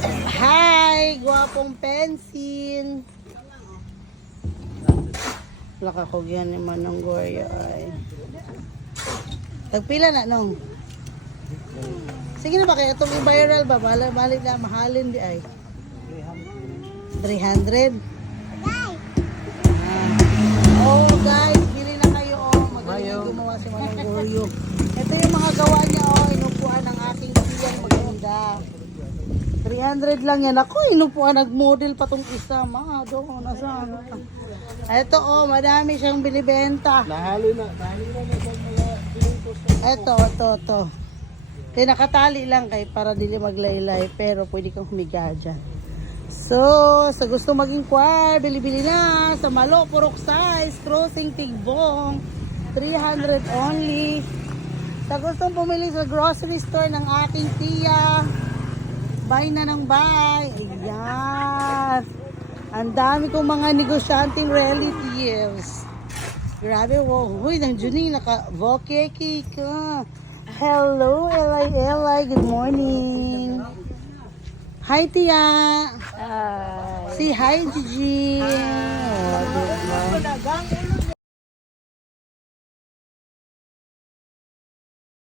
Hi! Gwapong pensin. Laka ko yan ni Manong Goya ay. Tagpila na nung. Sige na ba kaya itong viral ba? Bala, balik na mahalin di ay. 300? Ah. Oh guys, bili na kayo oh. Magaling gumawa si Manong Goryo. Ito yung mga gawa niya oh. Inupuan ng aking tiyang maganda. 300 lang yan. Ako, inupuan. Nag-model pa tong isa. Ma, doon. Nasaan? Ito oh, madami siyang binibenta. Nahalo na, nahalo na. Ito, ito, ito. Kaya nakatali lang kay para dili maglaylay pero pwede kang humiga dyan. So, sa gusto maging choir, bili-bili na sa Malo, Purok Size, Crossing Tigbong, 300 only. Sa gustong bumili sa grocery store ng aking tiya, buy na ng buy. Ayan. Ang dami kong mga negosyanteng relatives. Grabe, wow. Huy, nang Juning, naka-vokeki ka. Hello, Eli, Eli. Good morning. Hi, Tia. Hi. Say hi, Gigi. Oh, good morning.